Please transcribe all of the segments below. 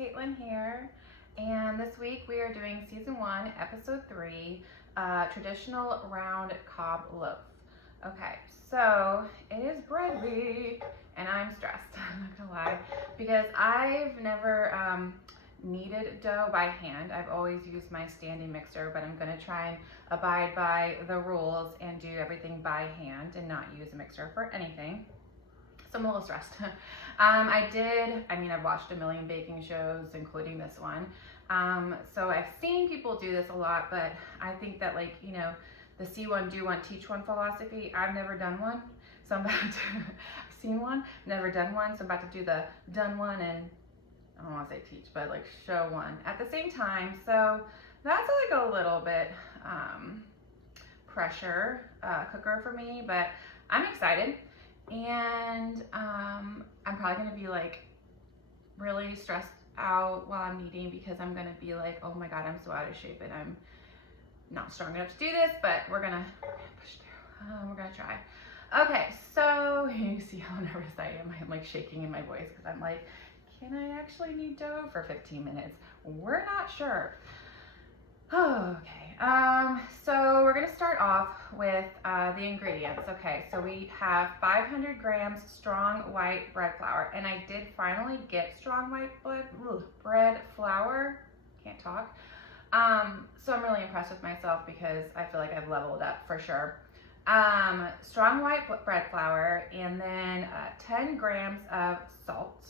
Caitlin here, and this week we are doing season 1, episode 3, traditional round cob loaf. Okay, so it is bread week, and I'm stressed, I'm not gonna lie, because I've never kneaded dough by hand. I've always used my standing mixer, but I'm gonna try and abide by the rules and do everything by hand and not use a mixer for anything. So I'm a little stressed. I've watched a million baking shows, including this one. So I've seen people do this a lot, but I think that, like, you know, the see one, do one, teach one philosophy, I've never done one. So I'm about to, I've seen one, never done one. So I'm about to do the done one and, I don't want to say teach, but like show one at the same time. So that's like a little bit pressure cooker for me, but I'm excited. And I'm probably gonna be like really stressed out while I'm kneading because I'm gonna be like, oh my God, I'm so out of shape and I'm not strong enough to do this, but we're gonna push through. We're gonna try. Okay, so you see how nervous I am. I'm like shaking in my voice because I'm like, can I actually knead dough for 15 minutes? We're not sure. Oh, okay. So we're gonna start off with the ingredients. Okay, so we have 500 grams strong white bread flour, and I did finally get strong white bread flour. Can't talk. So I'm really impressed with myself because I feel like I've leveled up for sure. Strong white bread flour, and then 10 grams of salt,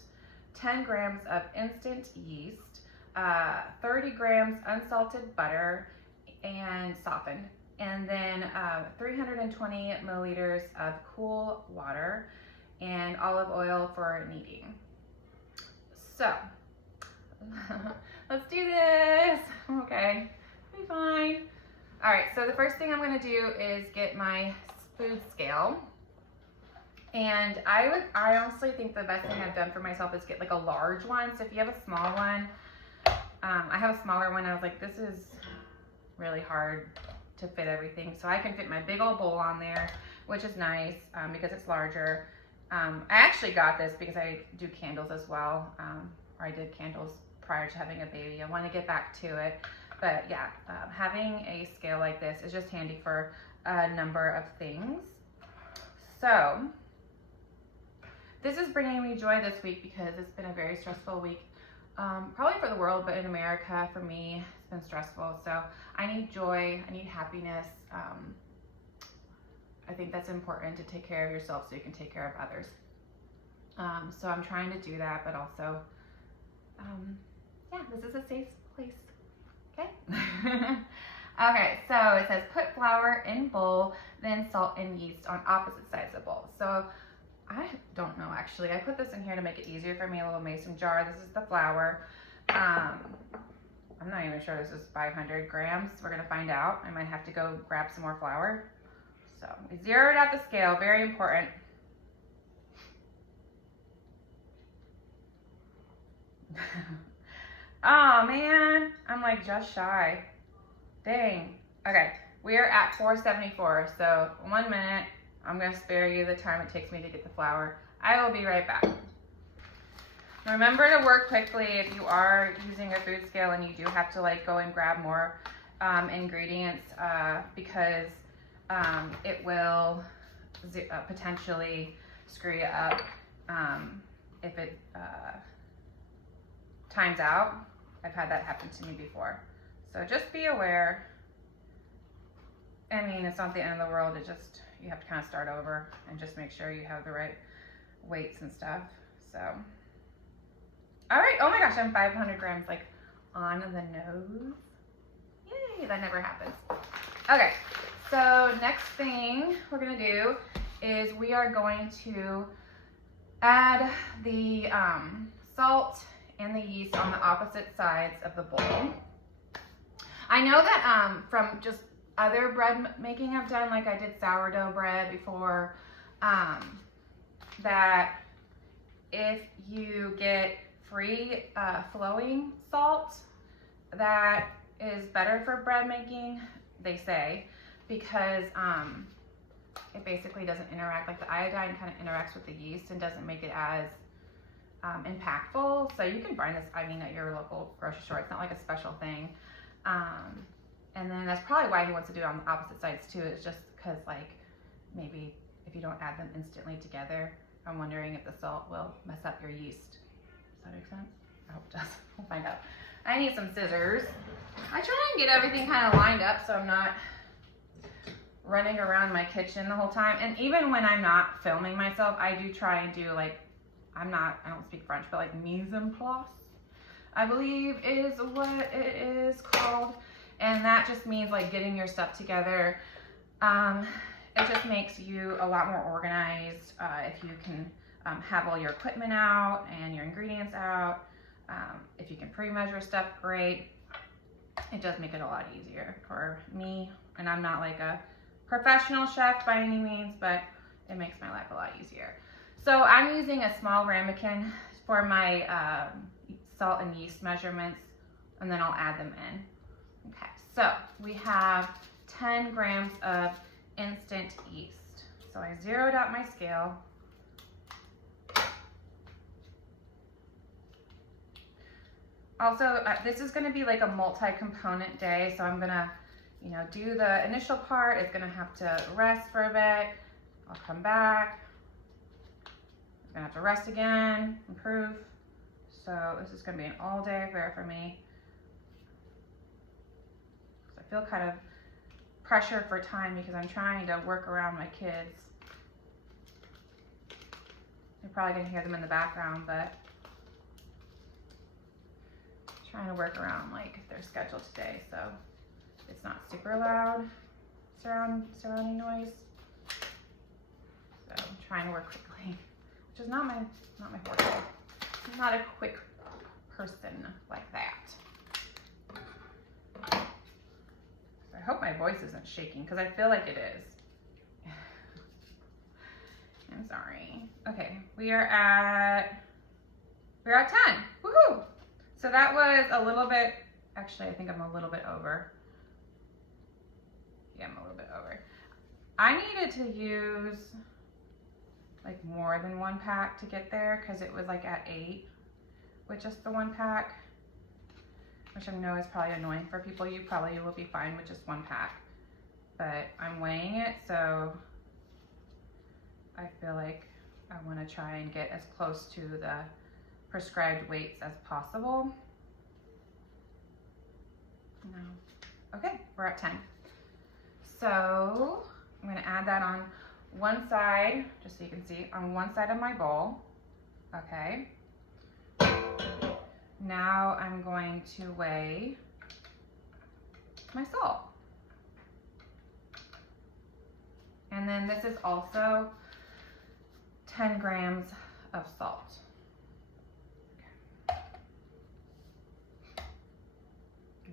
10 grams of instant yeast, 30 grams unsalted butter and softened, and then 320 milliliters of cool water and olive oil for kneading. So let's do this. Okay, it'll be fine. All right, so the first thing I'm gonna do is get my food scale. And I honestly think the best thing I've done for myself is get like a large one. So if you have a small one, I have a smaller one. I was like, this is really hard to fit everything. So I can fit my big old bowl on there, which is nice because it's larger. I actually got this because I do candles as well, or I did candles prior to having a baby. I want to get back to it. But yeah, having a scale like this is just handy for a number of things. So this is bringing me joy this week because it's been a very stressful week, probably for the world, but in America, for me, it's been stressful. So I need joy, I need happiness. I think that's important to take care of yourself so you can take care of others. So I'm trying to do that, but also, yeah, this is a safe place, okay? Okay, so it says put flour in bowl, then salt and yeast on opposite sides of bowl. So I don't know, actually. I put this in here to make it easier for me, a little mason jar. This is the flour. I'm not even sure this is 500 grams. We're gonna find out. I might have to go grab some more flour. So we zeroed out the scale, very important. Oh man, I'm like just shy. Dang. Okay, we are at 474, so 1 minute. I'm gonna spare you the time it takes me to get the flour. I will be right back. Remember to work quickly if you are using a food scale and you do have to like go and grab more ingredients because it will potentially screw you up if it times out. I've had that happen to me before. So just be aware. I mean, it's not the end of the world. It just, you have to kind of start over and just make sure you have the right weights and stuff. So, all right. Oh my gosh, I'm 500 grams like on the nose. Yay, that never happens. Okay, so next thing we're gonna do is we are going to add the salt and the yeast on the opposite sides of the bowl. I know that from just other bread making I've done, like I did sourdough bread before, that if you get free flowing salt, that is better for bread making, they say, because it basically doesn't interact, like the iodine kind of interacts with the yeast and doesn't make it as impactful. So you can find this, I mean, at your local grocery store. It's not like a special thing. And then that's probably why he wants to do it on the opposite sides too. It's just because like maybe if you don't add them instantly together, I'm wondering if the salt will mess up your yeast. Does that make sense? I hope it does. We'll find out. I need some scissors. I try and get everything kind of lined up so I'm not running around my kitchen the whole time. And even when I'm not filming myself, I do try and do like, I don't speak French, but like mise en place, I believe is what it is called. And that just means like getting your stuff together. It just makes you a lot more organized if you can have all your equipment out and your ingredients out. If you can pre-measure stuff, great. It does make it a lot easier for me. And I'm not like a professional chef by any means, but it makes my life a lot easier. So I'm using a small ramekin for my salt and yeast measurements, and then I'll add them in. Okay, so we have 10 grams of instant yeast. So I zeroed out my scale. Also, this is gonna be like a multi-component day, so I'm gonna, you know, do the initial part. It's gonna have to rest for a bit. I'll come back. I'm gonna have to rest again, improve. So this is gonna be an all-day affair for me. So I feel kind of pressure for time because I'm trying to work around my kids. You're probably gonna hear them in the background, but trying to work around like their schedule today, so it's not super loud surrounding noise. So I'm trying to work quickly, which is not my forte. I'm not a quick person like that. So I hope my voice isn't shaking because I feel like it is. I'm sorry. Okay, we are at 10. Woohoo! So that was a little bit, actually I think I'm a little bit over. Yeah, I'm a little bit over. I needed to use like more than one pack to get there because it was like at 8 with just the one pack, which I know is probably annoying for people. You probably will be fine with just one pack, but I'm weighing it, so I feel like I want to try and get as close to the prescribed weights as possible. No. Okay, we're at 10. So I'm gonna add that on one side, just so you can see, on one side of my bowl. Okay. Now I'm going to weigh my salt. And then this is also 10 grams of salt.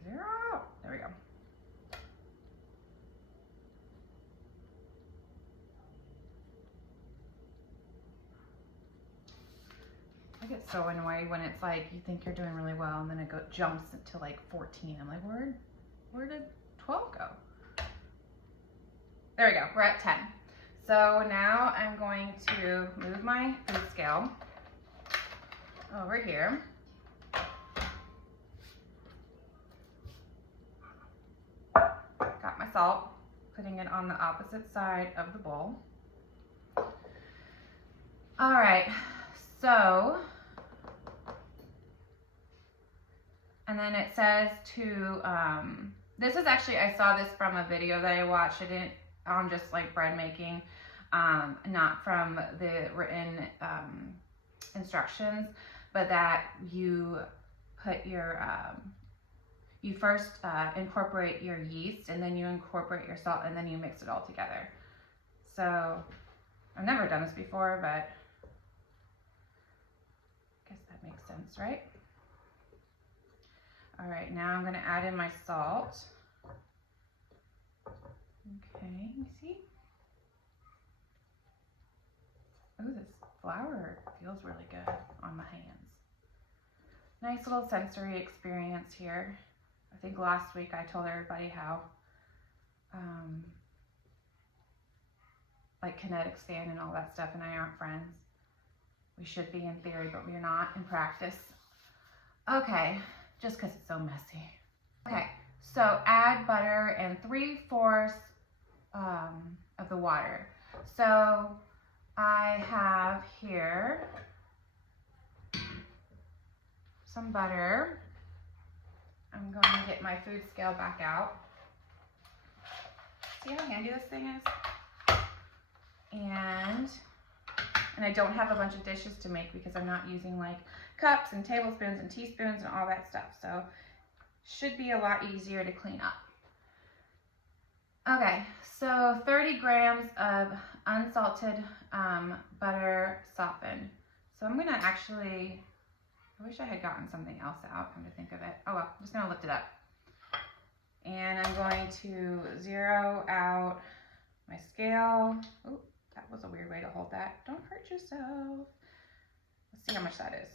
Zero. There we go. I get so annoyed when it's like you think you're doing really well and then it jumps to like 14. I'm like, where did 12 go? There we go. We're at 10. So now I'm going to move my food scale over here. Got my salt, putting it on the opposite side of the bowl. All right, so, and then it says to, this is actually, I saw this from a video that I watched. I didn't, on just like bread making, not from the written instructions, but that you put your, you first incorporate your yeast and then you incorporate your salt and then you mix it all together. So I've never done this before, but I guess that makes sense, right? All right, now I'm gonna add in my salt. Okay, let me see. Oh, this flour feels really good on my hands. Nice little sensory experience here. I think last week I told everybody how like kinetic stand and all that stuff and I aren't friends. We should be in theory, but we're not in practice. Okay, just because it's so messy. Okay, so add butter and 3/4 of the water. So I have here some butter. I'm going to get my food scale back out. See how handy this thing is? And I don't have a bunch of dishes to make because I'm not using like cups and tablespoons and teaspoons and all that stuff. So should be a lot easier to clean up. Okay, so 30 grams of unsalted butter softened. So I'm gonna actually, I wish I had gotten something else out, come to think of it. Oh well, I'm just gonna lift it up. And I'm going to zero out my scale. Oh, that was a weird way to hold that. Don't hurt yourself. Let's see how much that is.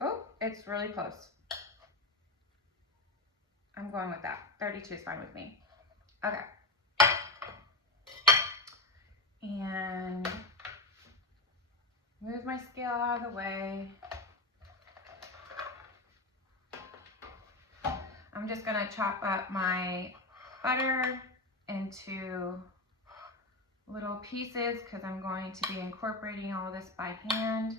Oh, it's really close. I'm going with that. 32 is fine with me. Okay. And move my scale out of the way. I'm just gonna chop up my butter into little pieces because I'm going to be incorporating all of this by hand.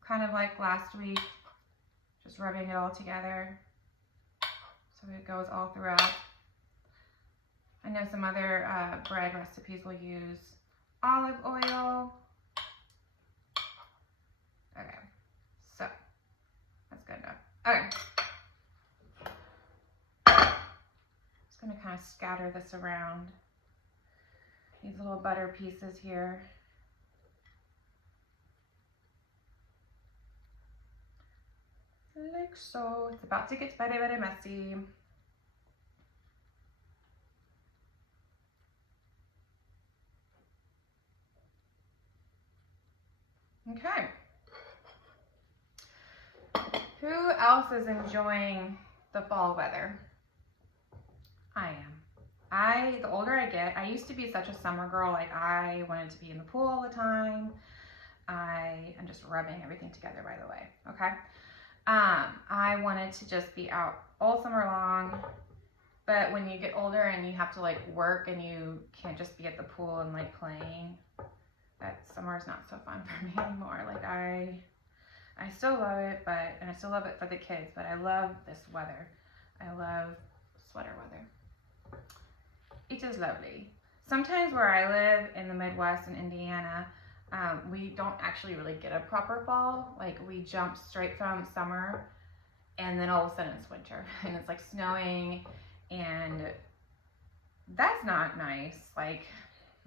Kind of like last week, just rubbing it all together so it goes all throughout. I know some other bread recipes will use olive oil. Okay, so that's good enough. Okay. Just gonna kind of scatter this around. These little butter pieces here. Like so. It's about to get very, very messy. Okay. Who else is enjoying the fall weather? I am. The older I get, I used to be such a summer girl. Like I wanted to be in the pool all the time. I'm just rubbing everything together, by the way. Okay. I wanted to just be out all summer long, but when you get older and you have to like work and you can't just be at the pool and like playing, that summer is not so fun for me anymore. Like I still love it, and I still love it for the kids, but I love this weather. I love sweater weather. It is lovely. Sometimes where I live in the Midwest in Indiana, we don't actually really get a proper fall. Like we jump straight from summer and then all of a sudden it's winter and it's like snowing, and that's not nice. Like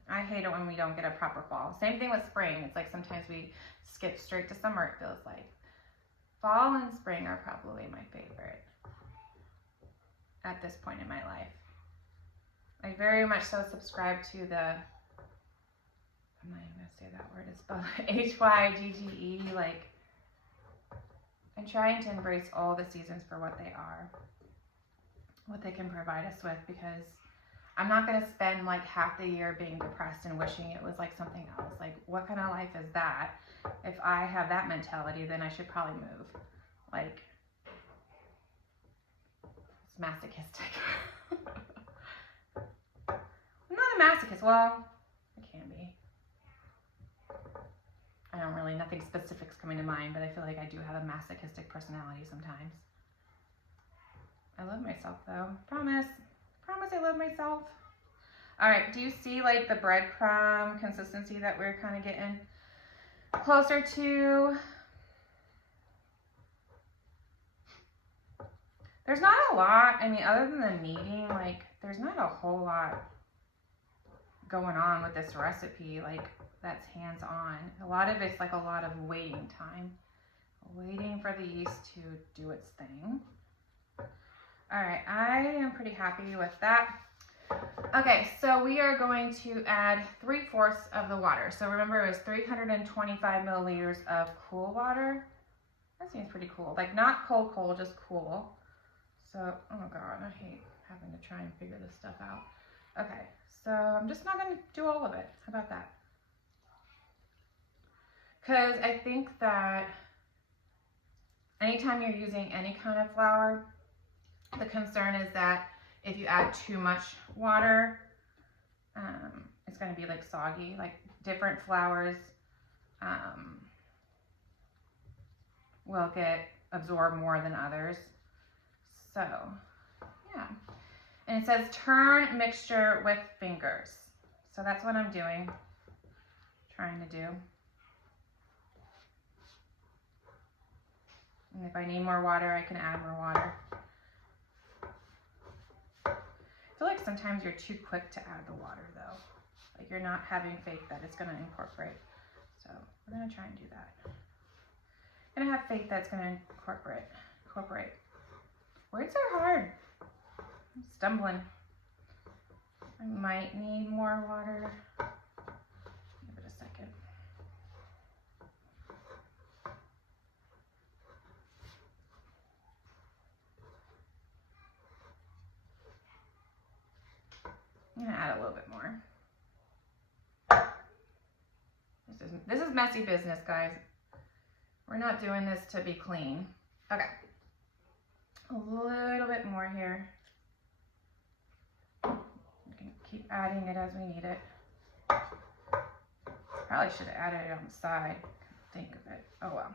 I hate it when we don't get a proper fall. Same thing with spring. It's like sometimes we skip straight to summer, it feels like. Fall and spring are probably my favorite at this point in my life. I very much so subscribe to the, I'm not even gonna say that word, it's spelled Hyggge, like I'm trying to embrace all the seasons for what they are, what they can provide us with, because I'm not gonna spend like half the year being depressed and wishing it was like something else. Like what kind of life is that? If I have that mentality, then I should probably move. Like, it's masochistic. I'm not a masochist. Well, I can be. I don't really, nothing specific's coming to mind, but I feel like I do have a masochistic personality sometimes. I love myself though. Promise. Promise I love myself. All right, do you see like the breadcrumb consistency that we're kind of getting closer to? There's not a lot, I mean, other than the kneading, like there's not a whole lot going on with this recipe, like that's hands-on. A lot of it's like a lot of waiting time, waiting for the yeast to do its thing. All right, I am pretty happy with that. Okay, so we are going to add 3/4 of the water. So remember it was 325 milliliters of cool water. That seems pretty cool. Like not cold, just cool. So, oh God, I hate having to try and figure this stuff out. Okay, so I'm just not gonna do all of it. How about that? Because I think that anytime you're using any kind of flour, the concern is that if you add too much water, it's going to be like soggy. Like different flours will absorb more than others. So yeah, and it says turn mixture with fingers. So that's what I'm doing, trying to do. And if I need more water, I can add more water. I feel like sometimes you're too quick to add the water though. Like you're not having faith that it's gonna incorporate. So we're gonna try and do that. I'm gonna have faith that it's gonna incorporate. Words are hard. I'm stumbling. I might need more water. Give it a second. I'm gonna add a little bit more. This is messy business, guys. We're not doing this to be clean. Okay. A little bit more here. We can keep adding it as we need it. Probably should have added it on the side. Think of it. Oh well.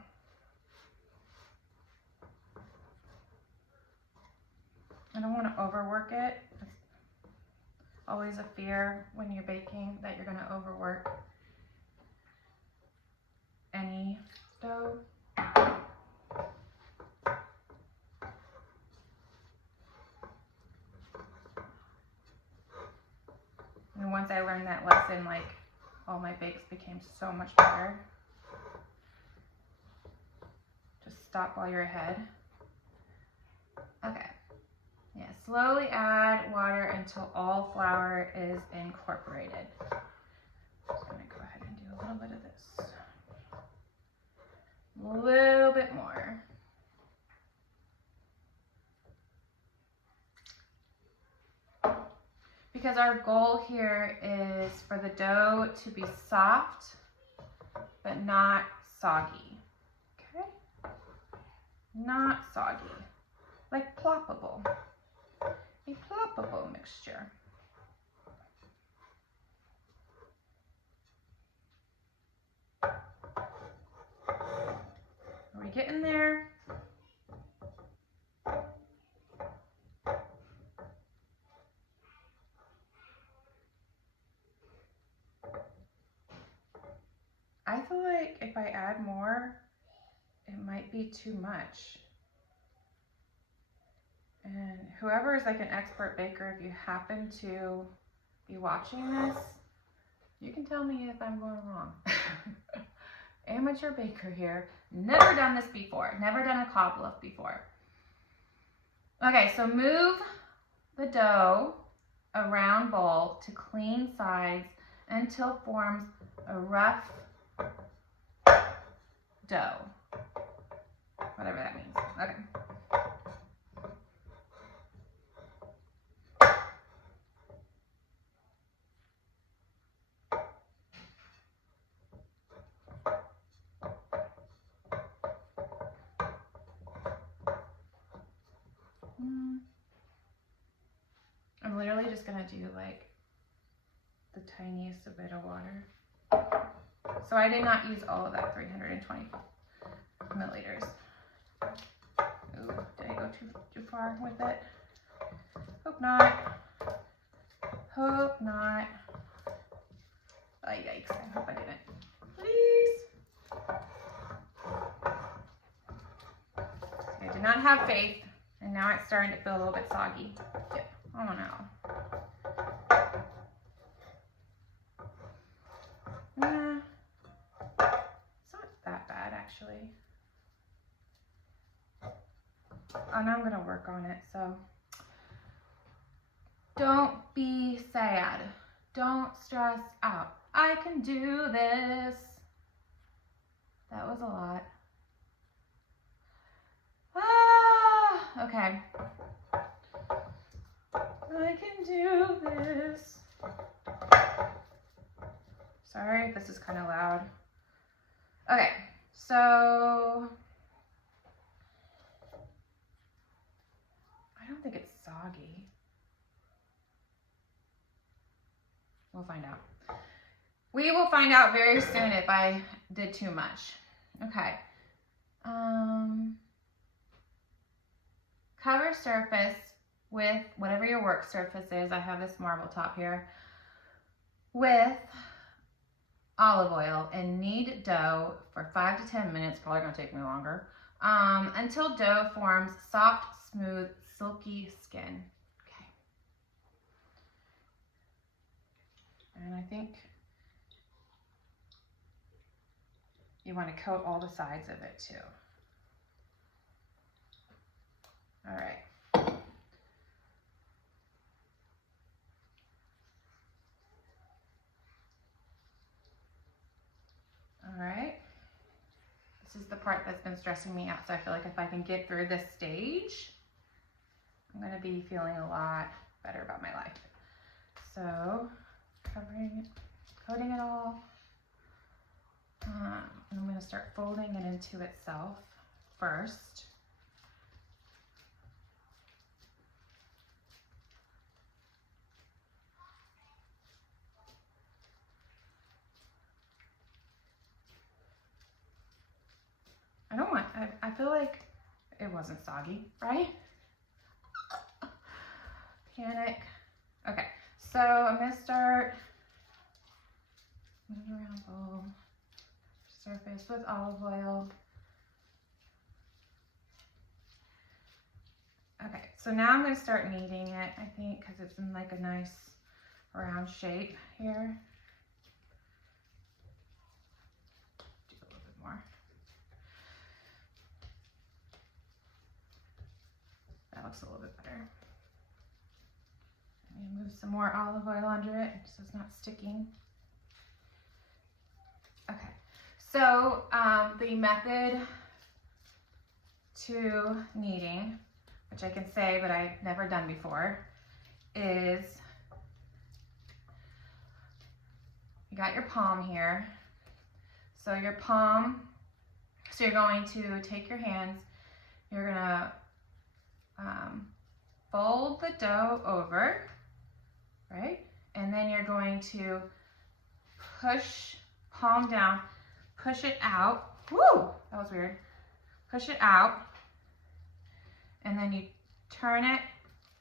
I don't want to overwork it. It's always a fear when you're baking that you're going to overwork any dough. And once I learned that lesson, like all my bakes became so much better. Just stop while you're ahead. Okay. Yeah, slowly add water until all flour is incorporated. I'm just gonna go ahead and do a little bit of this. A little bit more. Because our goal here is for the dough to be soft, but not soggy, okay? Not soggy, like ploppable, a ploppable mixture. Are we getting there? I feel like if I add more, it might be too much. And whoever is like an expert baker, if you happen to be watching this, you can tell me if I'm going wrong. Amateur baker here, never done this before, never done a cob loaf before. Okay, so move the dough around bowl to clean sides until it forms a rough dough, whatever that means. Okay. I'm literally just gonna do like the tiniest bit of water. So I did not use all of that 320 milliliters. Ooh, did I go too far with it? Hope not. Hope not. Oh, yikes, I hope I didn't. Please. I did not have faith, and now it's starting to feel a little bit soggy. Yep. Oh no. Nah, it's not that bad actually. Oh, now I'm gonna work on it, so don't be sad. Don't stress out. I can do this. That was a lot. Ah, okay. I can do this. Sorry if this is kind of loud. Okay, so I don't think it's soggy. We'll find out. We will find out very soon if I did too much. Okay. Cover surface with whatever your work surface is. I have this marble top here. With olive oil and knead dough for 5 to 10 minutes. Probably gonna take me longer. Until dough forms soft, smooth, silky skin. Okay. And I think you want to coat all the sides of it too. All right. All right. This is the part that's been stressing me out. So I feel like if I can get through this stage, I'm going to be feeling a lot better about my life. So covering it, coating it all. I'm going to start folding it into itself first. I feel like it wasn't soggy, right? Panic. Okay, so I'm going to start moving around bowl, surface with olive oil. Okay, so now I'm going to start kneading it, I think, because it's in like a nice round shape here. Do a little bit more. That looks a little bit better. I'm going to move some more olive oil under it so it's not sticking. Okay, so the method to kneading, which I can say but I've never done before, is you got your palm here. So your palm, so you're going to take your hands, you're going to fold the dough over, right? And then you're going to push palm down, push it out. Woo, that was weird. Push it out, and then you turn it,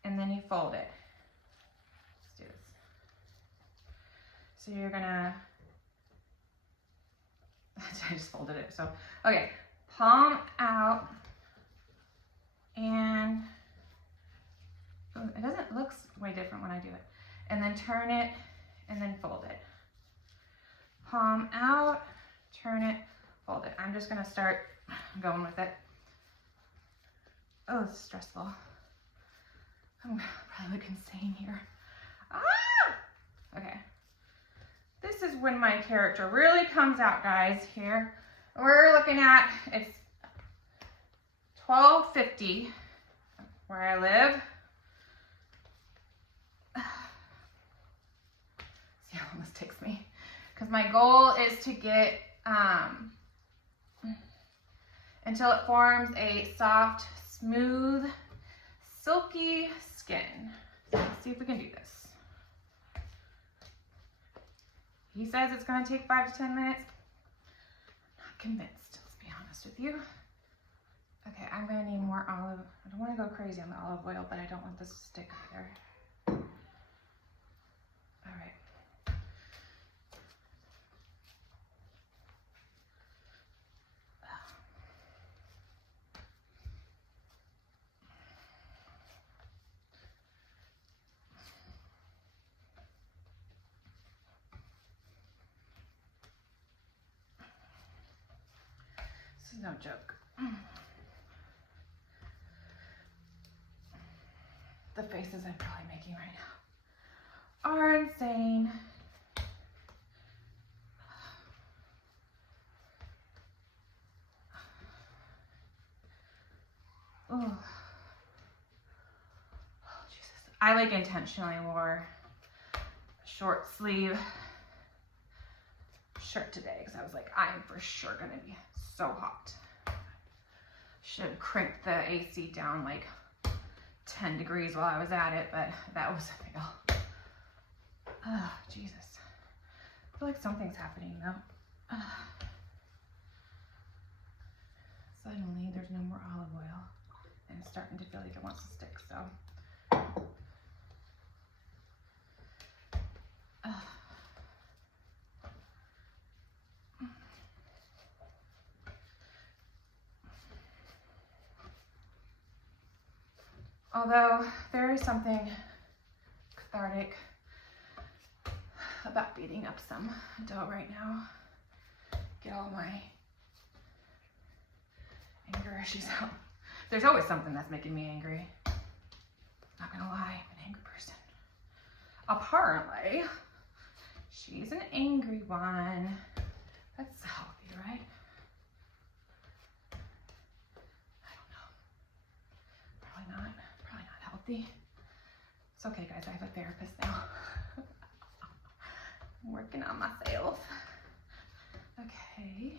and then you fold it. Let's do this. So you're gonna, I just folded it, so, okay. Palm out, and it doesn't, looks way different when I do it. And then turn it, and then fold it. Palm out, turn it, fold it. I'm just gonna start going with it. Oh, this is stressful. I'm probably look insane here. Ah! Okay. This is when my character really comes out, guys, here. We're looking at, it's 12:50 where I live. See how long this takes me. Because my goal is to get until it forms a soft, smooth, silky skin. So let's see if we can do this. He says it's going to take 5 to 10 minutes. I'm not convinced, let's be honest with you. Okay, I'm going to need more olive. I don't want to go crazy on the olive oil, but I don't want this to stick either. All right. This is no joke. The faces I'm probably making right now are insane. Oh, Jesus. I like intentionally wore short sleeve shirt today because I was like, I'm for sure gonna be so hot. Should have cranked the AC down like 10 degrees while I was at it, but that was a fail. Oh, Jesus. I feel like something's happening though. Suddenly there's no more olive oil and it's starting to feel like it wants to stick, so. Although there is something cathartic about beating up some dough right now. Get all my anger issues out. There's always something that's making me angry. Not gonna lie, I'm an angry person. Apparently, she's an angry one. That's healthy, right? I don't know. Probably not healthy. It's okay, guys, I have a therapist now. I'm working on myself. Okay.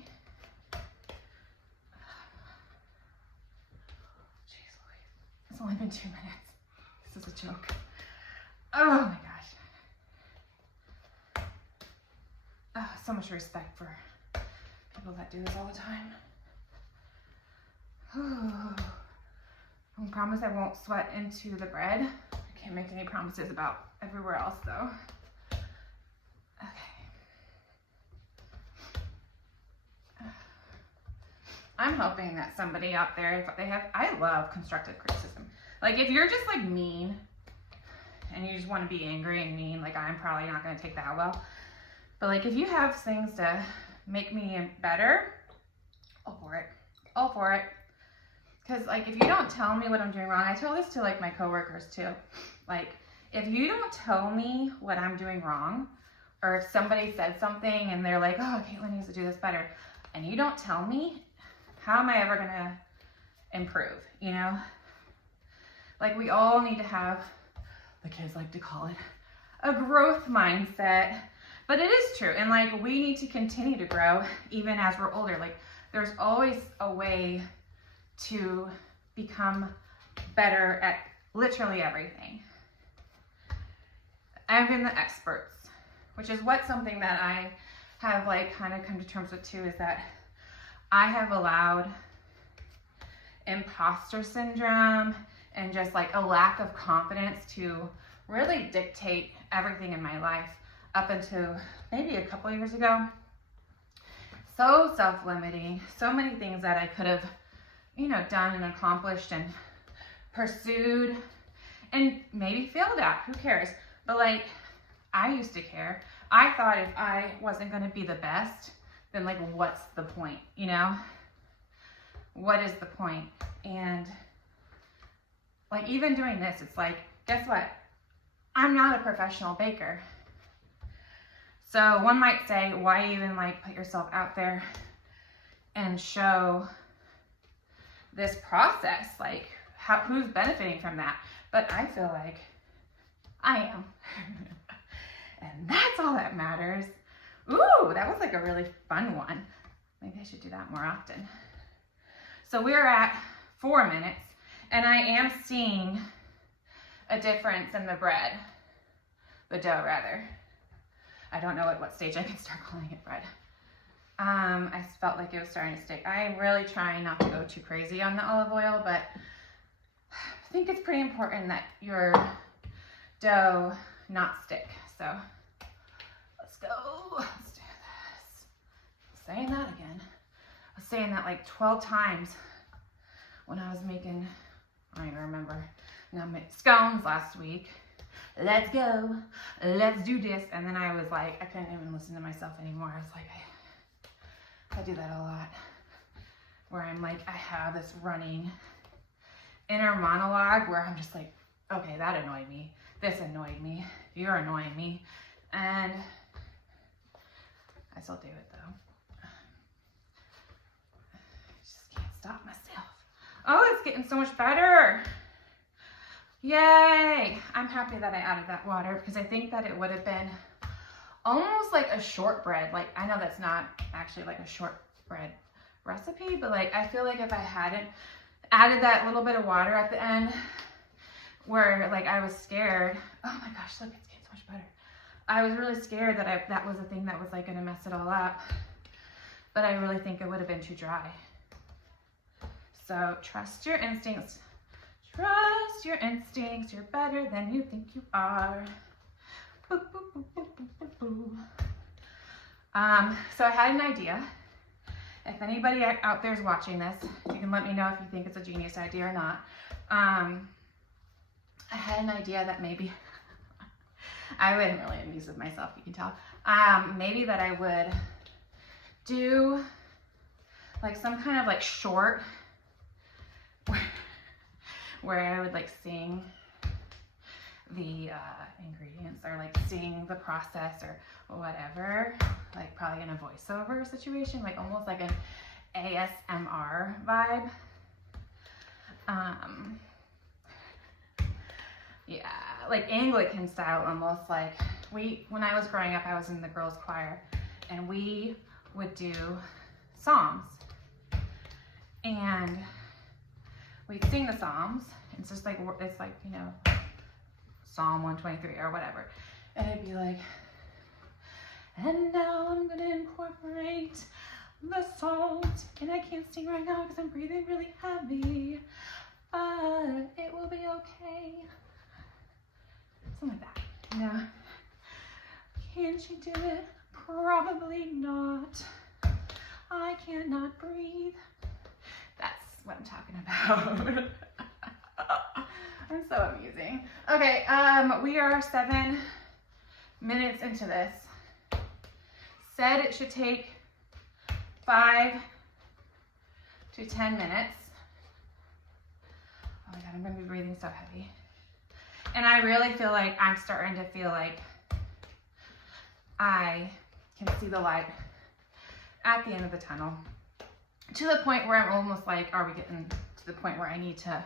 Jeez Louise. It's only been 2 minutes. This is a joke. Oh my gosh. Oh, so much respect for people that do this all the time. I promise I won't sweat into the bread. I can't make any promises about everywhere else though. Okay. I'm hoping that somebody out there, if they have, I love constructive criticism. Like if you're just like mean and you just want to be angry and mean, like I'm probably not going to take that well. But like if you have things to make me better, all for it. All for it. Because like if you don't tell me what I'm doing wrong, I tell this to like my coworkers too. Like if you don't tell me what I'm doing wrong, or if somebody said something and they're like, oh, Caitlin needs to do this better, and you don't tell me, how am I ever gonna improve, you know? Like we all need to have, the kids like to call it, a growth mindset. But it is true, and like we need to continue to grow even as we're older. Like there's always a way to become better at literally everything. I've been the experts, which is something that I have like kind of come to terms with too, is that I have allowed imposter syndrome and just like a lack of confidence to really dictate everything in my life up until maybe a couple years ago. So self-limiting, so many things that I could have, you know, done and accomplished and pursued and maybe failed at, who cares? But like, I used to care. I thought if I wasn't gonna be the best, then like, what's the point, you know? What is the point? And like, even doing this, it's like, guess what? I'm not a professional baker. So one might say, why even like put yourself out there and show this process? Like, who's benefiting from that? But I feel like I am. And that's all that matters. Ooh, that was like a really fun one. Maybe I should do that more often. So we're at 4 minutes, and I am seeing a difference in the bread, the dough rather. I don't know at what stage I can start calling it bread. I felt like it was starting to stick. I am really trying not to go too crazy on the olive oil, but I think it's pretty important that your dough not stick. So let's go. Let's do this. I'm saying that again. I was saying that like 12 times when I was making, I don't even remember, now I made scones last week. Let's go. Let's do this. And then I was like, I couldn't even listen to myself anymore. I was like, I do that a lot, where I'm like, I have this running inner monologue where I'm just like, okay, that annoyed me. This annoyed me. You're annoying me. And I still do it though. I just can't stop myself. Oh, it's getting so much better. Yay. I'm happy that I added that water because I think that it would have been almost like a shortbread. Like, I know that's not actually like a shortbread recipe, but like, I feel like if I hadn't added that little bit of water at the end, where like I was scared, oh my gosh, look, it's getting so much better. I was really scared that that was the thing that was like gonna mess it all up, but I really think it would have been too dry. So trust your instincts. Trust your instincts. You're better than you think you are. Boo, boo, boo, boo, boo, boo, boo. So I had an idea. If anybody out there is watching this, you can let me know if you think it's a genius idea or not. I had an idea that maybe, I wasn't really amused with myself, you can tell. Maybe that I would do like some kind of like short where I would like sing the ingredients or like sing the process or whatever, like probably in a voiceover situation, like almost like an ASMR vibe. Yeah, like Anglican style almost. Like when I was growing up, I was in the girls choir and we would do psalms and we'd sing the psalms. It's just like, it's like, you know, Psalm 123 or whatever. And it'd be like, and now I'm gonna incorporate the salt. And I can't sing right now because I'm breathing really heavy, but it will be okay. Something like that, you know? Can she do it? Probably not. I cannot breathe. That's what I'm talking about. I'm so amusing. Okay, we are 7 minutes into this. Said it should take 5 to 10 minutes. Oh my God, I'm gonna be breathing so heavy. And I really feel like I'm starting to feel like I can see the light at the end of the tunnel, to the point where I'm almost like, are we getting to the point where I need to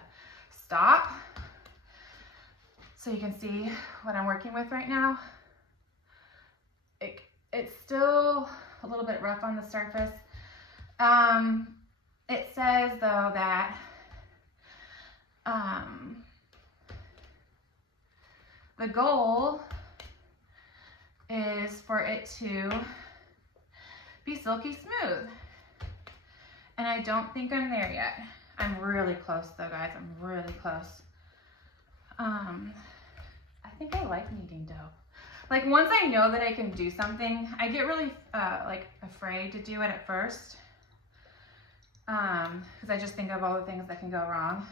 stop? So you can see what I'm working with right now. It's still a little bit rough on the surface. It says though that the goal is for it to be silky smooth. And I don't think I'm there yet. I'm really close though, guys. I'm really close. I think I like kneading dough. Like once I know that I can do something, I get really like afraid to do it at first. Because I just think of all the things that can go wrong.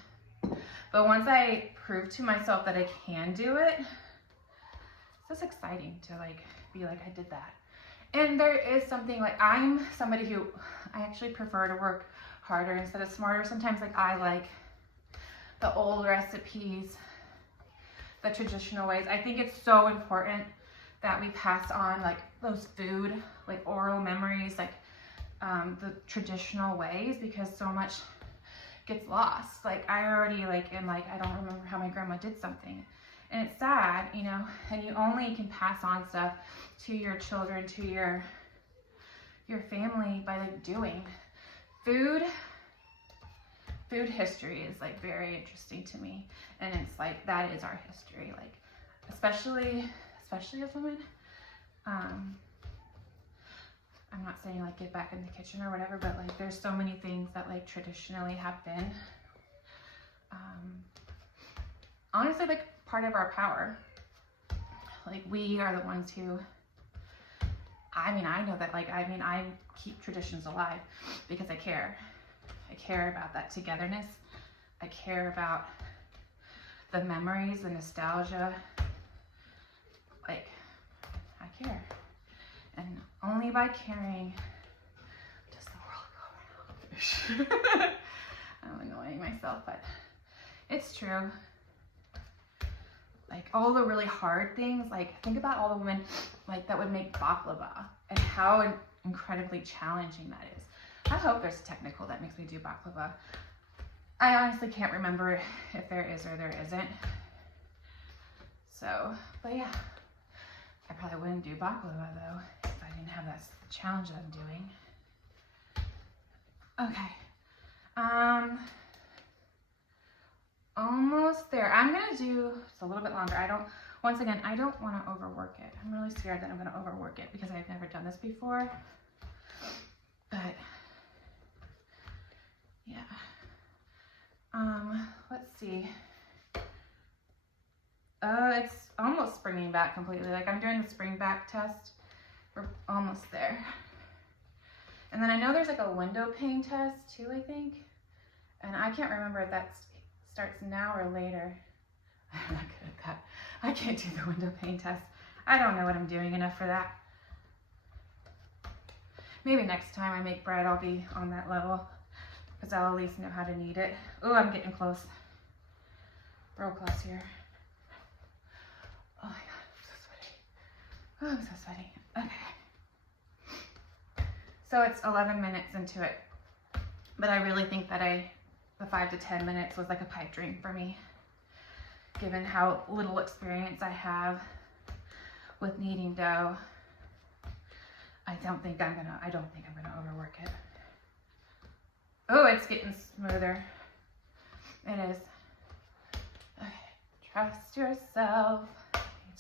But once I prove to myself that I can do it, it's just exciting to like be like, I did that. And there is something like, I'm somebody who I actually prefer to work harder instead of smarter. Sometimes like I like the old recipes, the traditional ways. I think it's so important that we pass on like those food, like oral memories, like the traditional ways, because so much gets lost. Like I already like am like, I don't remember how my grandma did something. And it's sad, you know, and you only can pass on stuff to your children, to your family by like doing. Food history is like very interesting to me. And it's like, that is our history. Like, especially as women. I'm not saying like get back in the kitchen or whatever, but like there's so many things that like traditionally have been, honestly, like part of our power. Like we are the ones who, I mean, I know that like, I keep traditions alive because I care. I care about that togetherness. I care about the memories, the nostalgia. Like, I care. And only by caring does the world go around. I'm annoying myself, but it's true. Like all the really hard things, like think about all the women like that would make baklava and how incredibly challenging that is. I hope there's a technical that makes me do baklava. I honestly can't remember if there is or there isn't. So, but yeah, I probably wouldn't do baklava though if I didn't have that challenge that I'm doing. Okay. Almost there. I'm gonna do just a little bit longer. Once again, I don't want to overwork it. I'm really scared that I'm gonna overwork it because I've never done this before. But yeah. Let's see. It's almost springing back completely. Like I'm doing the spring back test. We're almost there. And then I know there's like a window pane test too, I think. And I can't remember if that starts now or later. I'm not good at that. I can't do the window pane test. I don't know what I'm doing enough for that. Maybe next time I make bread, I'll be on that level because I'll at least know how to knead it. Oh, I'm getting close. Real close here. Oh my God, I'm so sweaty. Oh, I'm so sweaty. Okay. So it's 11 minutes into it, but I really think that the 5 to 10 minutes was like a pipe dream for me, given how little experience I have with kneading dough. I don't think I'm gonna overwork it. Oh, it's getting smoother. It is. Okay, trust yourself.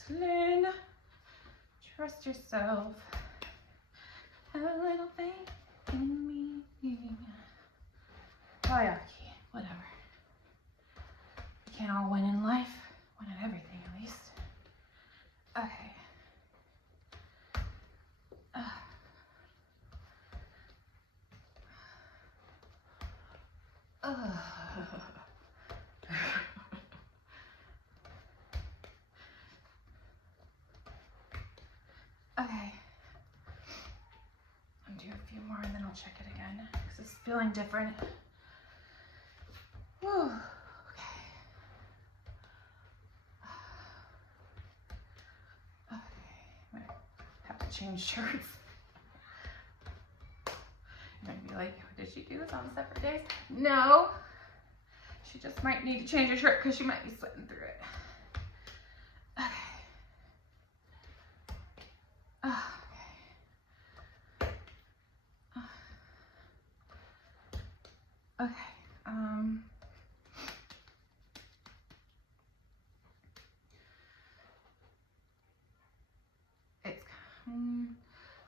Lynn, trust yourself. Have a little faith in me. Oh yeah, whatever. We can't all win in life. Win at everything, at least. Okay. Okay. I'll do a few more and then I'll check it again because it's feeling different. Whew. Okay. Okay. I might have to change shirts. You're gonna be like, did she do this on separate days? No. She just might need to change her shirt because she might be sweating through it. Okay. Okay.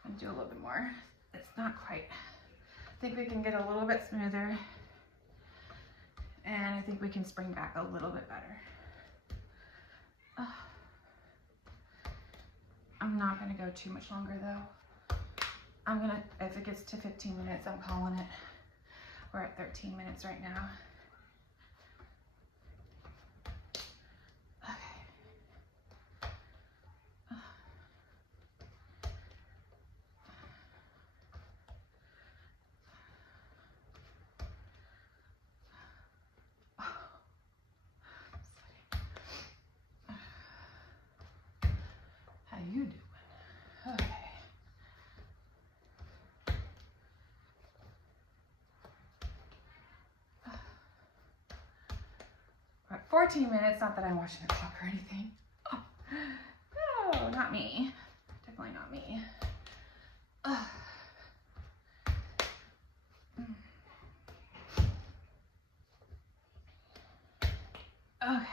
I'll do a little bit more. It's not quite. I think we can get a little bit smoother, and I think we can spring back a little bit better. I'm not gonna go too much longer though. If it gets to 15 minutes, I'm calling it. We're at 13 minutes right now. How you doing? Okay. We're at 14 minutes, not that I'm watching the clock or anything. Oh. No, not me. Definitely not me. Okay.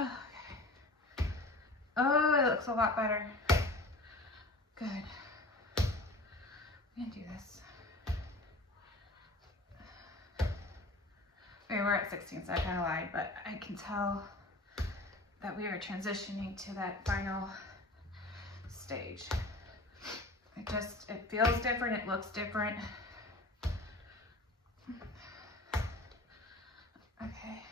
Okay. Oh, it looks a lot better. Good. We can do this. Okay, we're at 16, so I kind of lied, but I can tell that we are transitioning to that final stage. It feels different, it looks different. Okay.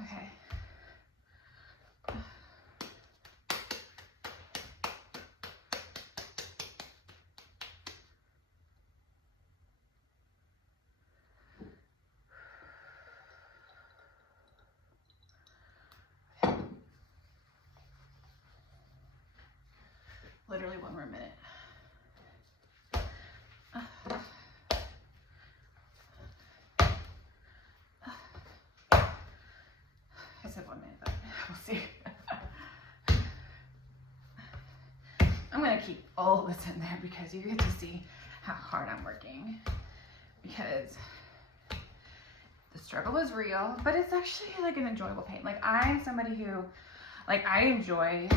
Okay. Literally one more minute. I said 1 minute, but we'll see. I'm gonna keep all this in there because you get to see how hard I'm working, because the struggle is real, but it's actually like an enjoyable pain. Like, I'm somebody who, like, I enjoy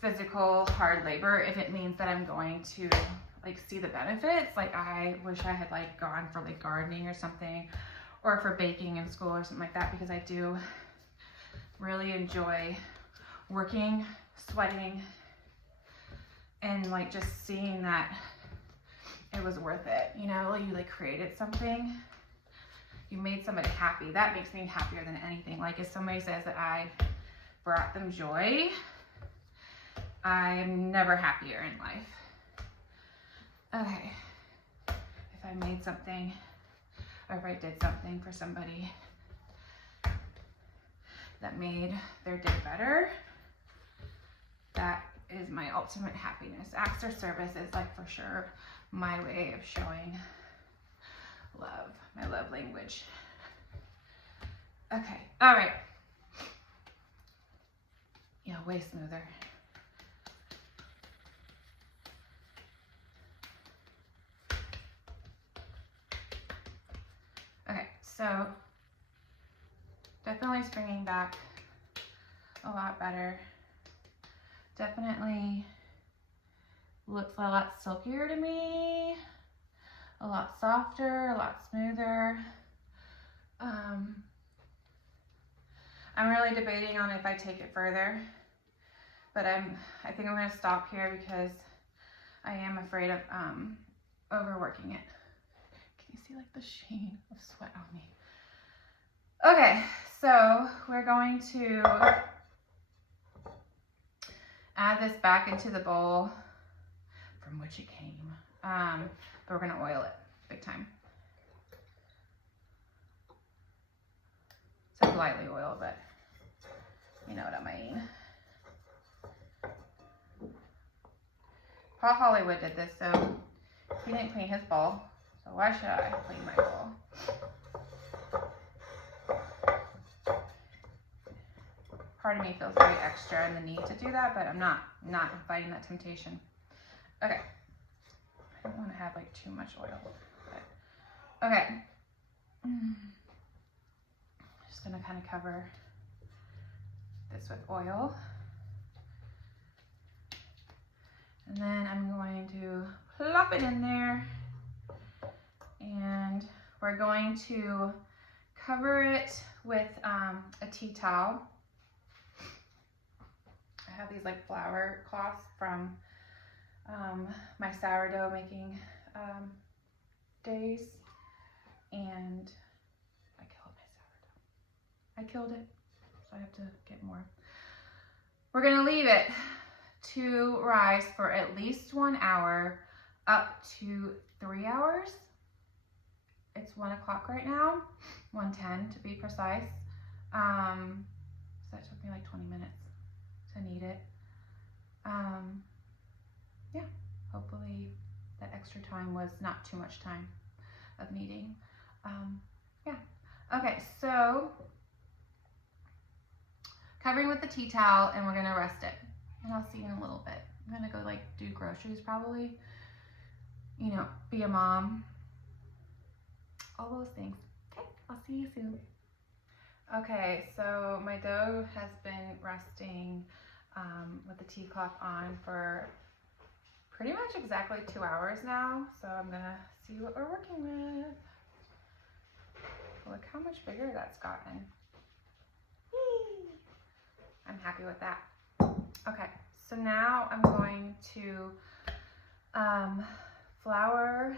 physical hard labor if it means that I'm going to like see the benefits. Like, I wish I had like gone for like gardening or something, or for baking in school or something like that, because I do really enjoy working, sweating, and like just seeing that it was worth it. You know, you like created something, you made somebody happy. That makes me happier than anything. Like, if somebody says that I brought them joy, I'm never happier in life. Okay, if I made something, or if I did something for somebody that made their day better, that is my ultimate happiness. Acts of service is like for sure my way of showing love, my love language. Okay, all right. Yeah, way smoother. Okay, so definitely springing back a lot better. Definitely looks a lot silkier to me, a lot softer, a lot smoother. I'm really debating on if I take it further, but I think I'm gonna stop here because I am afraid of overworking it. Can you see like the sheen of sweat on me? Okay, so we're going to add this back into the bowl from which it came, but we're gonna oil it big time. So lightly oil, but you know what I mean. Paul Hollywood did this, so he didn't clean his bowl, so why should I clean my bowl? Part of me feels very extra in the need to do that, but I'm not fighting that temptation. Okay, I don't want to have like too much oil, but okay. Just gonna kind of cover this with oil, and then I'm going to plop it in there, and we're going to cover it with a tea towel. I have these like flour cloths from my sourdough making days, and I killed it, so I have to get more. We're gonna leave it to rise for at least 1 hour, up to 3 hours. It's 1 o'clock right now, 1:10 to be precise. So that took me like 20 minutes to knead it. Yeah, hopefully that extra time was not too much time of kneading. Yeah, okay, so covering with the tea towel, and we're gonna rest it. and I'll see you in a little bit. I'm gonna go like do groceries probably, you know, be a mom, all those things. Okay, I'll see you soon. Okay, so my dough has been resting with the tea cloth on for pretty much exactly 2 hours now. So I'm gonna see what we're working with. Look how much bigger that's gotten. Whee! I'm happy with that. Okay, so now I'm going to flour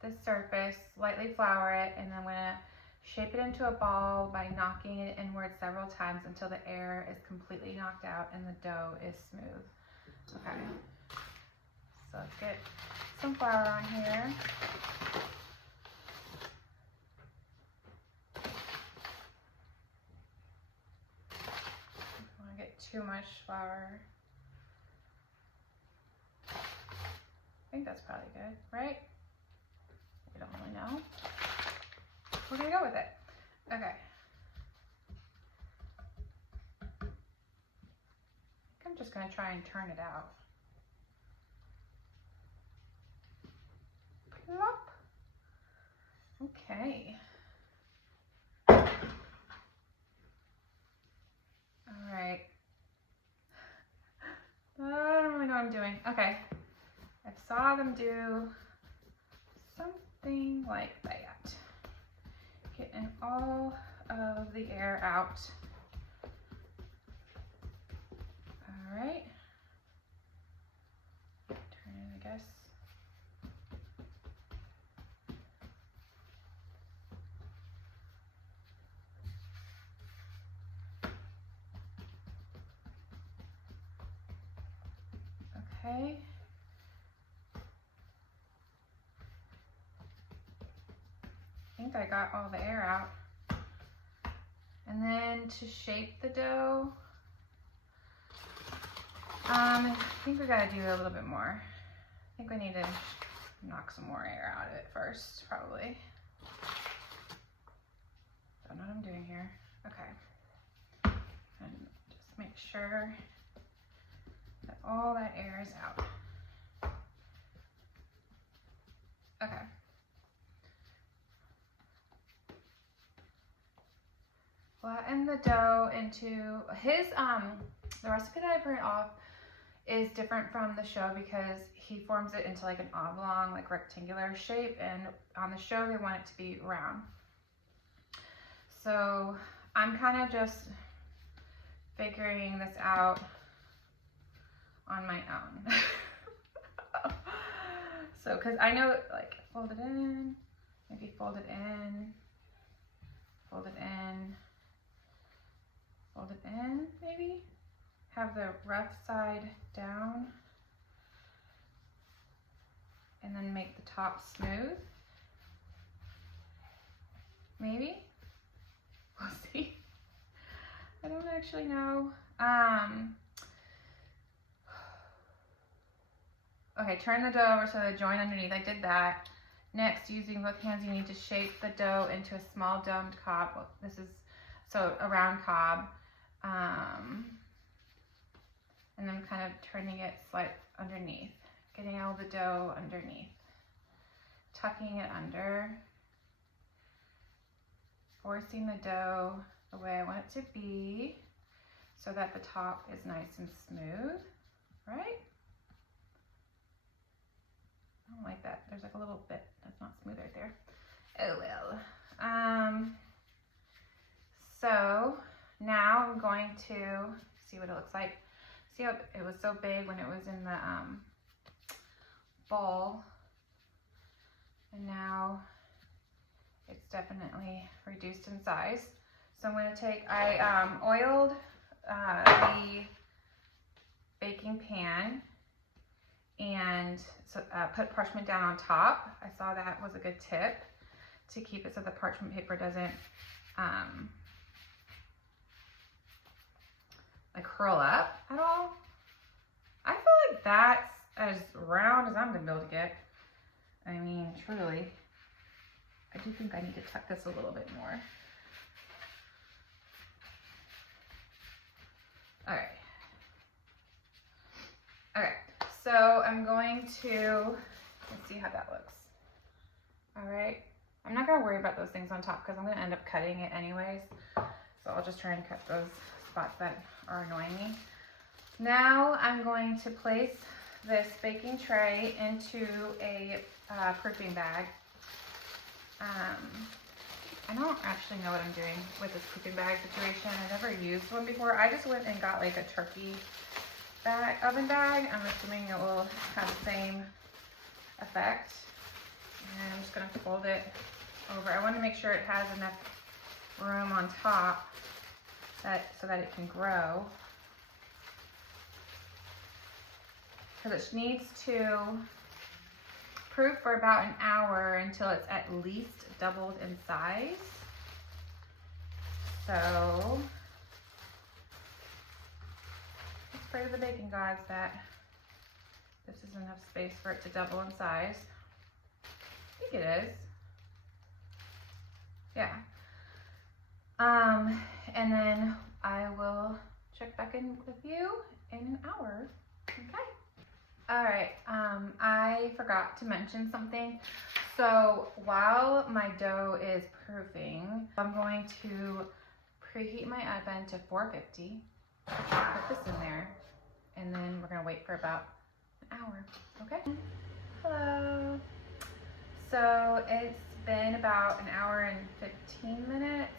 the surface, lightly flour it, and I'm gonna shape it into a ball by knocking it inward several times until the air is completely knocked out and the dough is smooth. Okay, so let's get some flour on here. Don't want to get too much flour. I think that's probably good, right? We don't really know. We're gonna go with it. Okay. I'm just gonna try and turn it out. Plop. Okay. All right. I don't really know what I'm doing. Okay. I saw them do something like that. Getting all of the air out. All right. Turn it, I guess. Okay. I think I got all the air out. And then to shape the dough, I think we gotta do a little bit more. I think we need to knock some more air out of it first, probably. Don't know what I'm doing here. Okay. And just make sure that all that air is out. Okay. Flatten the dough into his, the recipe that I printed off is different from the show because he forms it into like an oblong, like rectangular shape, and on the show they want it to be round. So I'm kind of just figuring this out on my own. So, cause I know like fold it in, maybe fold it in, fold it in, fold it in, maybe. Have the rough side down and then make the top smooth. Maybe. We'll see. I don't actually know. Okay, turn the dough over so the joint underneath. I did that. Next, using both hands, you need to shape the dough into a small domed cob. Well, this is so a round cob. And then kind of turning it slight underneath, getting all the dough underneath, tucking it under, forcing the dough the way I want it to be so that the top is nice and smooth, right? I don't like that. There's like a little bit that's not smooth right there. Oh well. So now I'm going to see what it looks like. See how it was so big when it was in the bowl, and now it's definitely reduced in size. So I'm going to take, I oiled the baking pan and so, put parchment down on top. I saw that was a good tip to keep it so the parchment paper doesn't like curl up at all. I feel like that's as round as I'm gonna be able to get. I mean, truly. I do think I need to tuck this a little bit more. All right. Okay, so I'm going to, let's see how that looks. All right, I'm not gonna worry about those things on top because I'm gonna end up cutting it anyways. So I'll just try and cut those spots that are annoying me. Now I'm going to place this baking tray into a proofing bag. I don't actually know what I'm doing with this proofing bag situation. I never used one before. I just went and got like a turkey bag, oven bag. I'm assuming it will have the same effect. And I'm just gonna fold it over. I want to make sure it has enough room on top so that it can grow. Because it needs to proof for about an hour until it's at least doubled in size. So let's pray to the baking gods that this is enough space for it to double in size. I think it is. Yeah. And then I will check back in with you in an hour. Okay. All right, I forgot to mention something. So while my dough is proofing, I'm going to preheat my oven to 450. Put this in there, and then we're gonna wait for about an hour, okay? Hello. So it's been about an hour and 15 minutes.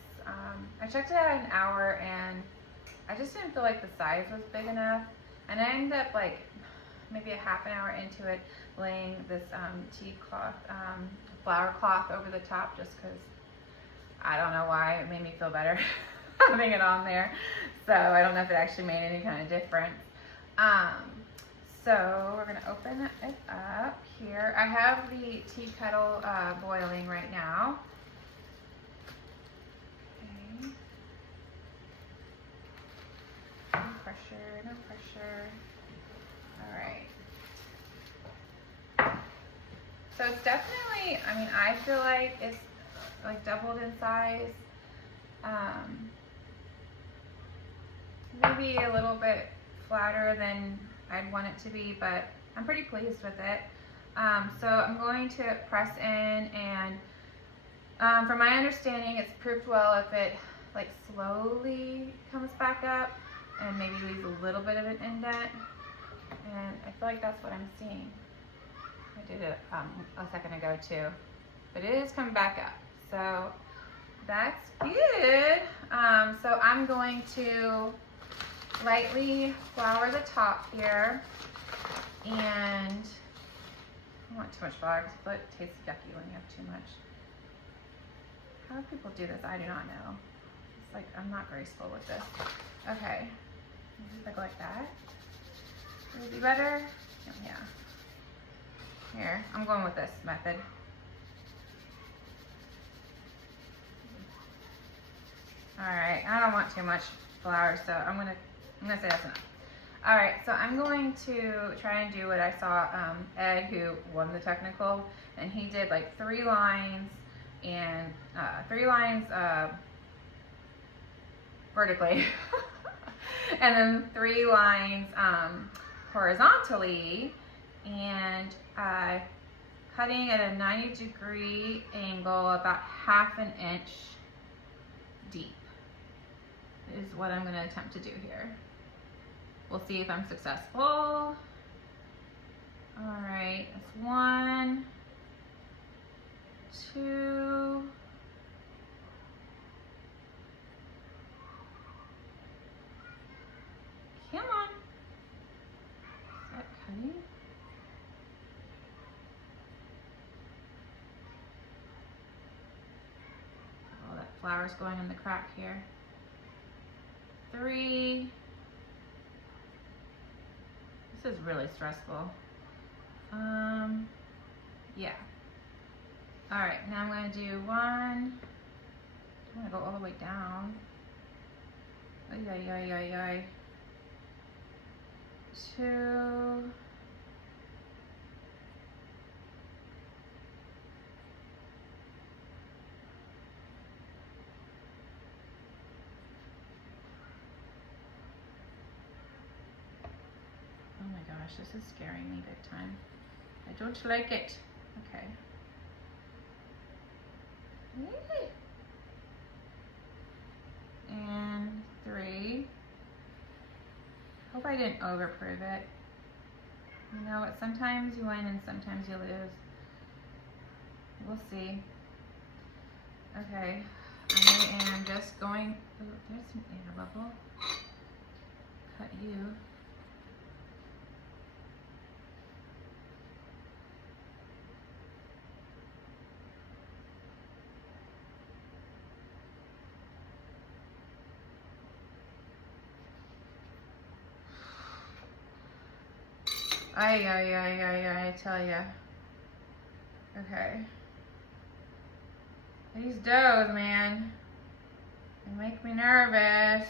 I checked it at an hour and I just didn't feel like the size was big enough. And I ended up like maybe a half an hour into it laying this tea cloth, flour cloth over the top just because I don't know why, it made me feel better having it on there. So I don't know if it actually made any kind of difference. So we're gonna open it up here. I have the tea kettle boiling right now. Okay. No pressure, no pressure. All right. So it's definitely, I mean, I feel like it's like doubled in size. Maybe a little bit flatter than I'd want it to be, but I'm pretty pleased with it. So I'm going to press in, and from my understanding, it's proofed well if it like slowly comes back up and maybe leaves a little bit of an indent. And I feel like that's what I'm seeing. I did it a second ago too, but it is coming back up. So that's good. So I'm going to lightly flour the top here, and I don't want too much flour because it tastes yucky when you have too much. How do people do this? I do not know. It's like I'm not graceful with this. Okay, just like that. Would it be better? Oh, yeah. Here, I'm going with this method. All right, I don't want too much flour, so I'm gonna say that's enough. All right, so I'm going to try and do what I saw Ed, who won the technical, and he did like 3 lines and 3 lines vertically, and then 3 lines horizontally, and cutting at a 90-degree angle about 1/2 inch deep is what I'm going to attempt to do here. We'll see if I'm successful. All right, that's 1, 2, come on. Is that cutting? Oh, that flour's going in the crack here. 3. This is really stressful. Yeah. All right, now I'm going to do 1. I'm going to go all the way down. Ay, ay, ay, ay, ay. 2. Oh my gosh, this is scaring me big time. I don't like it. Okay. And 3. Hope I didn't overprove it. You know what, sometimes you win and sometimes you lose. We'll see. Okay, I am just going, oh, there's an air bubble. Cut you. I tell ya. Okay. These doughs, man, they make me nervous.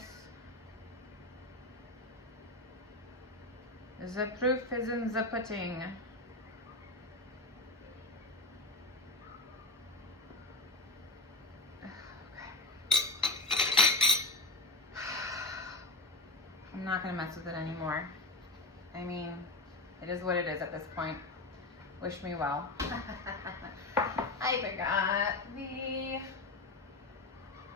The proof is in the pudding. I'm not gonna mess with it anymore. I mean, it is what it is at this point. Wish me well. I forgot the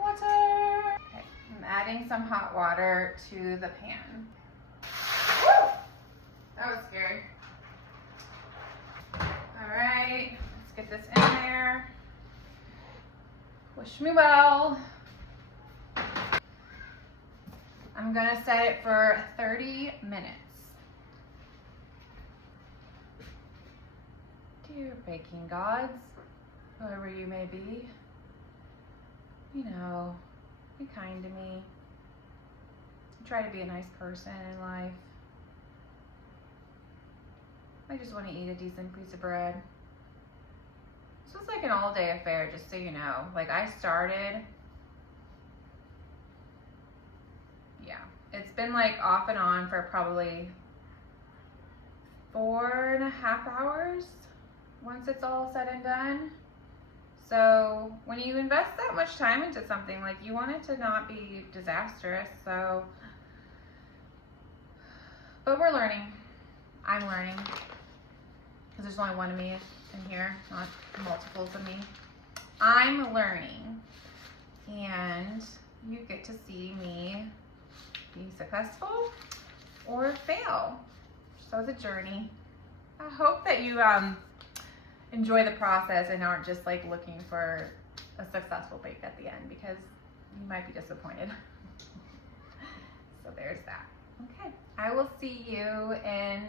water. Okay, I'm adding some hot water to the pan. Woo! That was scary. All right, let's get this in there. Wish me well. I'm gonna set it for 30 minutes. Dear baking gods, whoever you may be, you know, be kind to me. Try to be a nice person in life. I just want to eat a decent piece of bread. This was like an all-day affair, just so you know. Like, I started, yeah, it's been like off and on for probably 4.5 hours once it's all said and done. So when you invest that much time into something, like, you want it to not be disastrous. So, but we're learning. I'm learning, because there's only one of me in here, not multiples of me. I'm learning, and you get to see me be successful or fail. So it's a journey. I hope that you enjoy the process and aren't just like looking for a successful bake at the end, because you might be disappointed. So there's that. Okay, I will see you in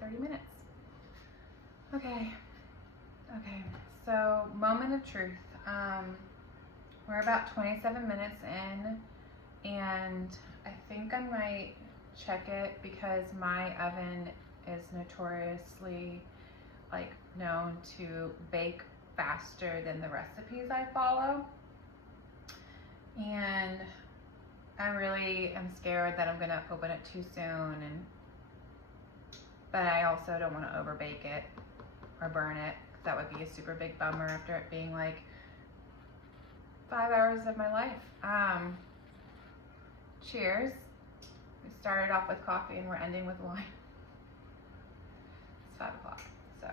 30 minutes. Okay, so moment of truth. We're about 27 minutes in, and I think I might check it, because my oven is notoriously like known to bake faster than the recipes I follow, and I really am scared that I'm gonna open it too soon, but I also don't want to overbake it or burn it. That would be a super big bummer after it being like 5 hours of my life. Cheers. We started off with coffee and we're ending with wine. It's 5 o'clock, so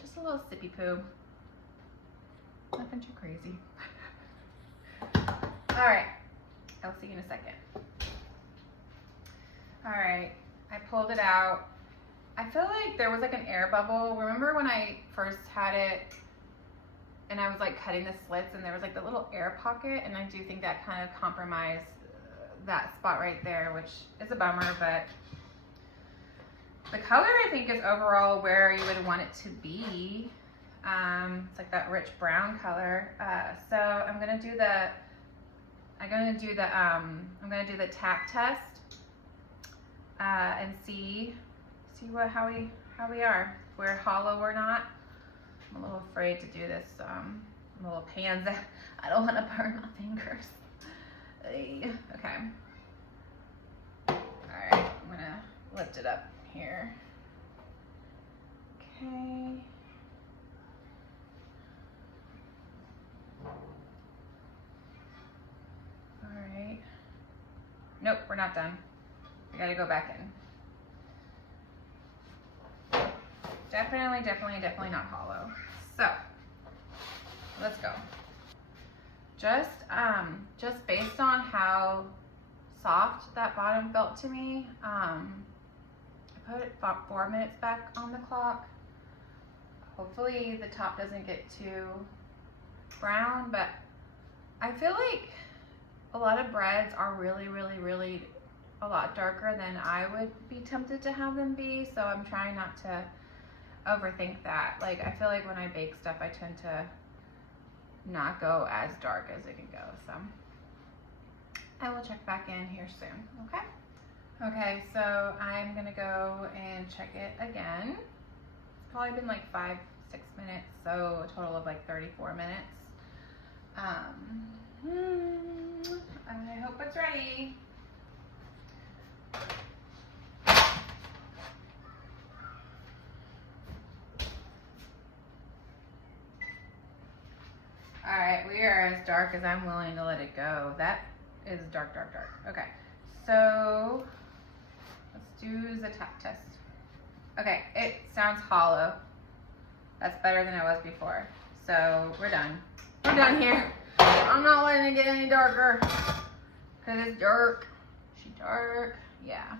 just a little sippy poo. Nothing too crazy. All right, I'll see you in a second. All right, I pulled it out. I feel like there was like an air bubble. Remember when I first had it and I was like cutting the slits and there was like the little air pocket, and I do think that kind of compromised that spot right there, which is a bummer, but the color I think is overall where you would want it to be. It's like that rich brown color. So I'm gonna do the tap test and see how we are, if we're hollow or not. I'm a little afraid to do this. I'm a little pansy. I don't want to burn my fingers. Okay. All right, I'm gonna lift it up here. Okay. All right. Nope, we're not done. We gotta go back in. Definitely, definitely, definitely not hollow. So, let's go. Just based on how soft that bottom felt to me, I put about 4 minutes back on the clock. Hopefully the top doesn't get too brown, but I feel like a lot of breads are really, really, really a lot darker than I would be tempted to have them be, so I'm trying not to overthink that. Like, I feel like when I bake stuff, I tend to not go as dark as it can go, so I will check back in here soon, okay? Okay, so I'm gonna go and check it again. It's probably been like 5-6 minutes, so a total of like 34 minutes. I hope it's ready. All right, we are as dark as I'm willing to let it go. That is dark, dark, dark. Okay, so let's do the top test. Okay, it sounds hollow. That's better than it was before. So we're done. We're done here. I'm not letting it get any darker because it's dark. She dark, yeah.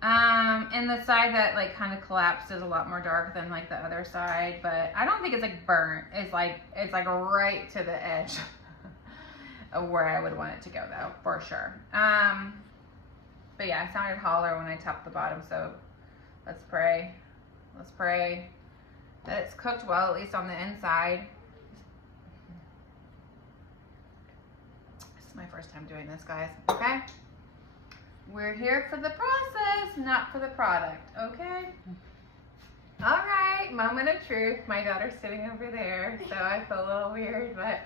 And the side that like kind of collapsed is a lot more dark than like the other side, but I don't think it's like burnt. It's like right to the edge of where I would want it to go though, for sure. But yeah, it sounded holler when I tapped the bottom, so let's pray. Let's pray that it's cooked well, at least on the inside. This is my first time doing this, guys, okay? We're here for the process, not for the product, okay? All right, moment of truth. My daughter's sitting over there, so I feel a little weird, but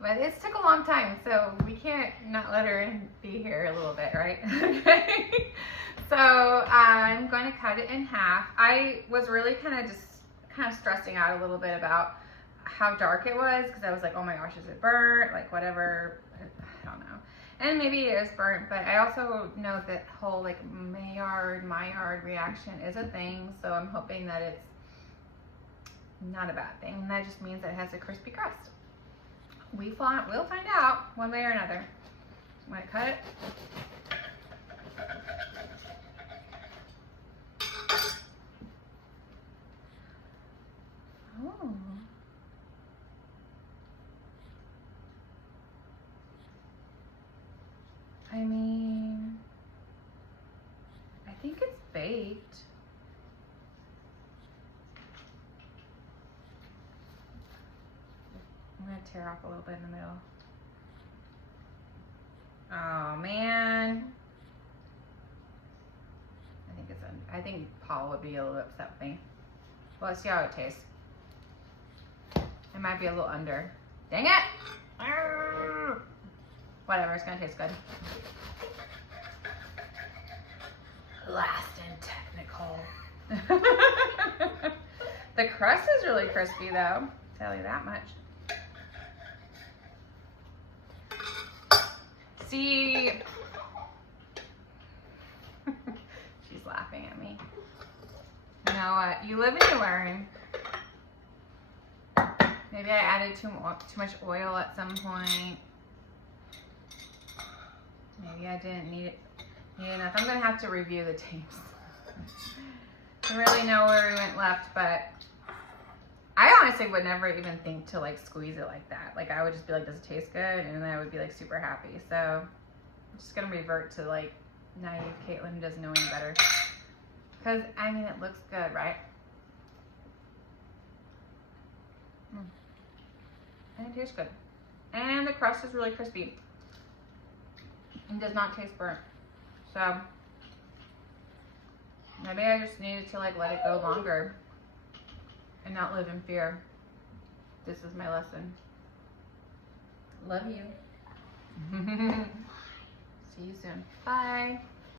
but it's took a long time, so we can't not let her in, be here a little bit, right? Okay. So I'm going to cut it in half. I was really kind of stressing out a little bit about how dark it was, because I was like, oh my gosh, is it burnt? Like whatever, I don't know. And maybe it is burnt, but I also know that whole like Maillard reaction is a thing, so I'm hoping that it's not a bad thing. And that just means that it has a crispy crust. We'll find out one way or another. I'm gonna cut it. Oh. I mean, I think it's baked. I'm gonna tear off a little bit in the middle. Oh man. I think Paul would be a little upset with me. Well, let's see how it tastes. It might be a little under. Dang it! Whatever, it's gonna taste good. Last and technical. The crust is really crispy though, I'll tell you that much. See, she's laughing at me. You know what, you live and you learn. Maybe I added too much oil at some point. Maybe I didn't need enough. I'm gonna have to review the tapes. I don't really know where we went left, but I honestly would never even think to like squeeze it like that. Like I would just be like, does it taste good? And then I would be like super happy. So I'm just gonna revert to like naive Caitlin who doesn't know any better. Cause I mean, it looks good, right? And it tastes good. And the crust is really crispy. And does not taste burnt. So maybe I just needed to like let it go longer and not live in fear. This is my lesson. Love you. See you soon. Bye.